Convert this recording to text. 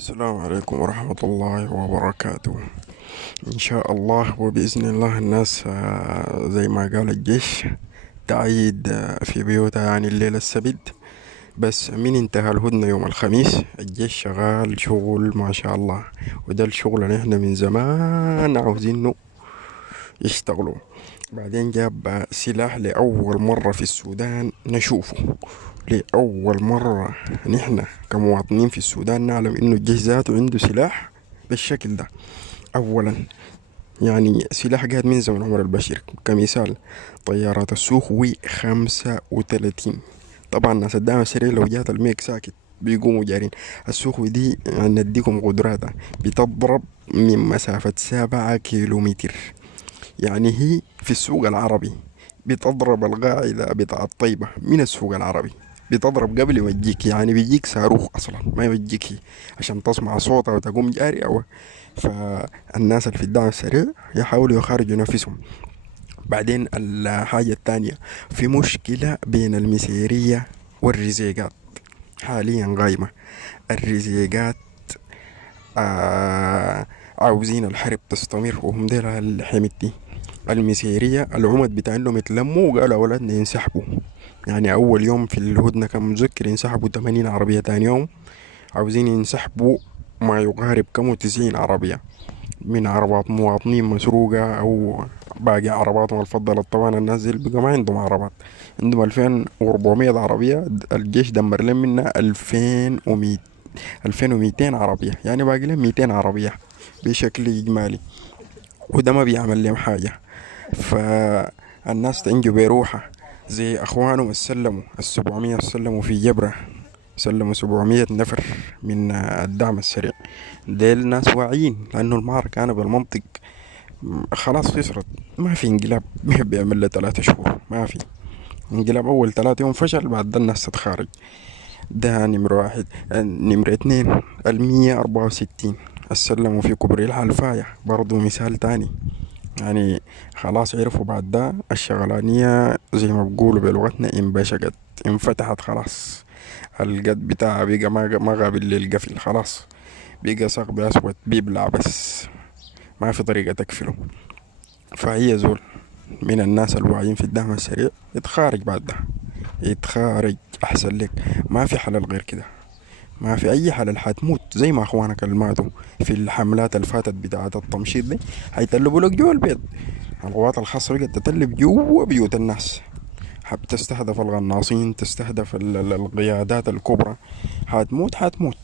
السلام عليكم ورحمة الله وبركاته. إن شاء الله وبإذن الله الناس زي ما قال الجيش تعيد في بيوتها يعني الليلة السبت. بس من انتهى الهدنة يوم الخميس الجيش شغال شغل ما شاء الله. وده الشغل اللي احنا من زمان عاوزينه يشتغلوا. بعدين جاب سلاح لأول مرة في السودان نشوفه. لأول مرة نحن كمواطنين في السودان نعلم إنه الجيش ذاته عنده سلاح بالشكل ده. أولا يعني سلاح قاعد من زمن عمر البشير. كمثال طيارات السوخوي 35. طبعا ناس الدعم السريع لو جات الميك ساكت بيقوموا جارين. السوخوي دي يعني نديكم قدراتها بتضرب من مسافة 7 كيلومتر. يعني هي في السوق العربي بتضرب القاعدة بتاع الطيبة من السوق العربي. بتضرب قبل ما تجيك، يعني بيجيك صاروخ أصلا ما بيجيك هي عشان تسمع صوتها وتقوم جاري. أو فالناس اللي في الدعم السريع يحاولوا يخرجوا نفسهم. بعدين الحاجة التانية، في مشكلة بين المسيرية والرزيقات حاليا قايمة. الرزيقات عاوزين الحرب تستمر وهم ديل الحميد. المسيرية العمد بتاعهم اتلموا وقالوا أولادنا ينسحبوا. يعني أول يوم في الهدنة كان مذكر ينسحبوا 80 عربية، تاني يوم عاوزين ينسحبوا ما يقارب كم 90 عربية من عربات مواطنين مسروقة أو باقي عرباتهم الفضلت. طبعا الناس دي بقى ما عندهم عربات، عندهم 2400 عربية. الجيش دمر لهم منها 2100 2200 عربية، يعني باقي لهم 200 عربية بشكل إجمالي. وده ما بيعمل لهم حاجة. فالناس تنجو بروحة زي أخوانهم السلموا 700 سلموا في جبرة. سلموا 700 نفر من الدعم السريع. ديل ناس واعيين لأنه المعركة كان بالمنطق خلاص خسرت. ما في انقلاب بيعمل له 3 شهور، ما في انقلاب. أول 3 يوم فشل، بعد ده الناس تتخارج. ده نمرة واحد. نمرة اتنين، 164 السلموا في كوبري الحلفاية، برضو مثال تاني. يعني خلاص عرفوا بعد ده الشغلانية زي ما بقولوا بلغتنا انبشقت، انفتحت خلاص. القد بتاعها بقى ما قابل للقفل خلاص. بقى ثقب أسود بيبلع بس، ما في طريقة تقفله. فهي زول من الناس الواعيين في الدعم السريع يتخارج بعد ده، يتخارج أحسن لك. ما في حلال غير كده، ما في أي حلال. حتموت زي ما أخوانك اللي ماتوا في الحملات اللي فاتت بتاعة التمشيط دي. حيتلبوا لك جوا البيت. القوات الخاصة بقت تتلب جوا بيوت الناس. حب تستهدف الغناصين، تستهدف القيادات الكبرى. حتموت حتموت.